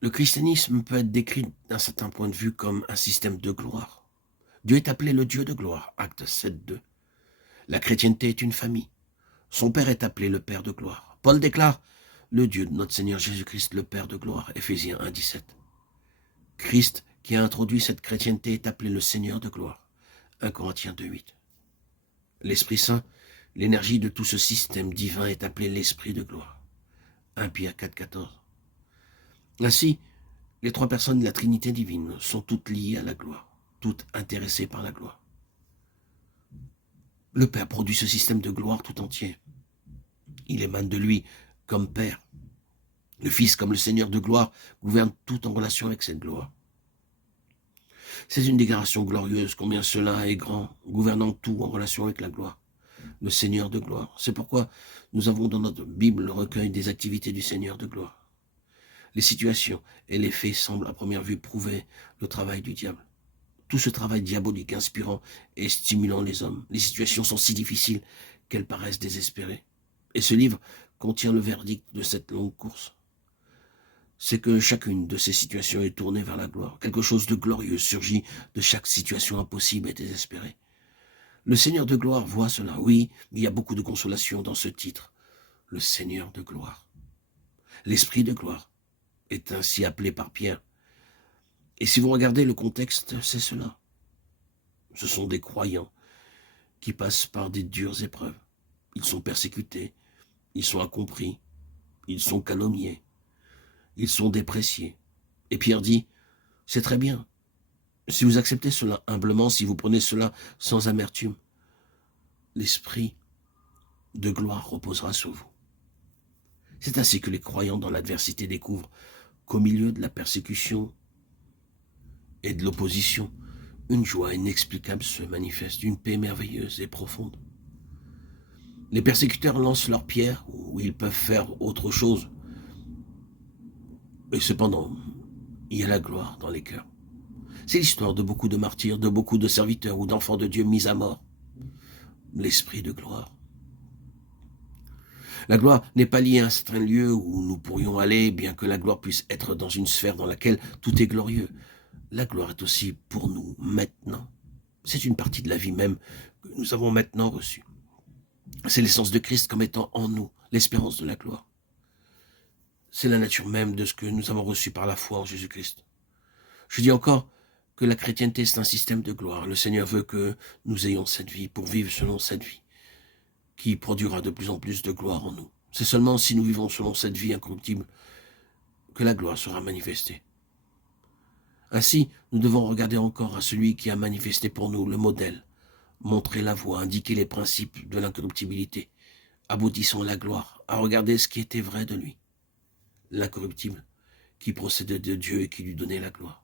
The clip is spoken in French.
Le christianisme peut être décrit d'un certain point de vue comme un système de gloire. Dieu est appelé le Dieu de gloire, Acte 7.2. La chrétienté est une famille. Son Père est appelé le Père de gloire. Paul déclare le Dieu de notre Seigneur Jésus-Christ, le Père de gloire, Éphésiens 1.17. Christ, qui a introduit cette chrétienté, est appelé le Seigneur de gloire, 1 Corinthiens 2.8. L'Esprit Saint, l'énergie de tout ce système divin, est appelé l'Esprit de gloire, 1 Pierre 4.14. Ainsi, les trois personnes de la Trinité divine sont toutes liées à la gloire, toutes intéressées par la gloire. Le Père produit ce système de gloire tout entier. Il émane de lui comme Père. Le Fils, comme le Seigneur de gloire, gouverne tout en relation avec cette gloire. C'est une déclaration glorieuse, combien cela est grand, gouvernant tout en relation avec la gloire. Le Seigneur de gloire. C'est pourquoi nous avons dans notre Bible le recueil des activités du Seigneur de gloire. Les situations et les faits semblent à première vue prouver le travail du diable. Tout ce travail diabolique, inspirant et stimulant les hommes. Les situations sont si difficiles qu'elles paraissent désespérées. Et ce livre contient le verdict de cette longue course. C'est que chacune de ces situations est tournée vers la gloire. Quelque chose de glorieux surgit de chaque situation impossible et désespérée. Le Seigneur de gloire voit cela. Oui, il y a beaucoup de consolation dans ce titre. Le Seigneur de gloire. L'Esprit de gloire est ainsi appelé par Pierre. Et si vous regardez le contexte, c'est cela. Ce sont des croyants qui passent par des dures épreuves. Ils sont persécutés, ils sont incompris, ils sont calomniés, ils sont dépréciés. Et Pierre dit, c'est très bien. Si vous acceptez cela humblement, si vous prenez cela sans amertume, l'Esprit de gloire reposera sur vous. C'est ainsi que les croyants dans l'adversité découvrent qu'au milieu de la persécution et de l'opposition, une joie inexplicable se manifeste, une paix merveilleuse et profonde. Les persécuteurs lancent leurs pierres où ils peuvent faire autre chose. Et cependant, il y a la gloire dans les cœurs. C'est l'histoire de beaucoup de martyrs, de beaucoup de serviteurs ou d'enfants de Dieu mis à mort. L'Esprit de gloire. La gloire n'est pas liée à un certain lieu où nous pourrions aller, bien que la gloire puisse être dans une sphère dans laquelle tout est glorieux. La gloire est aussi pour nous maintenant. C'est une partie de la vie même que nous avons maintenant reçue. C'est l'essence de Christ comme étant en nous, l'espérance de la gloire. C'est la nature même de ce que nous avons reçu par la foi en Jésus-Christ. Je dis encore que la chrétienté, c'est un système de gloire. Le Seigneur veut que nous ayons cette vie pour vivre selon cette vie, qui produira de plus en plus de gloire en nous. C'est seulement si nous vivons selon cette vie incorruptible que la gloire sera manifestée. Ainsi, nous devons regarder encore à celui qui a manifesté pour nous le modèle, montrer la voie, indiquer les principes de l'incorruptibilité. Aboutissons à la gloire, à regarder ce qui était vrai de lui, l'incorruptible, qui procédait de Dieu et qui lui donnait la gloire.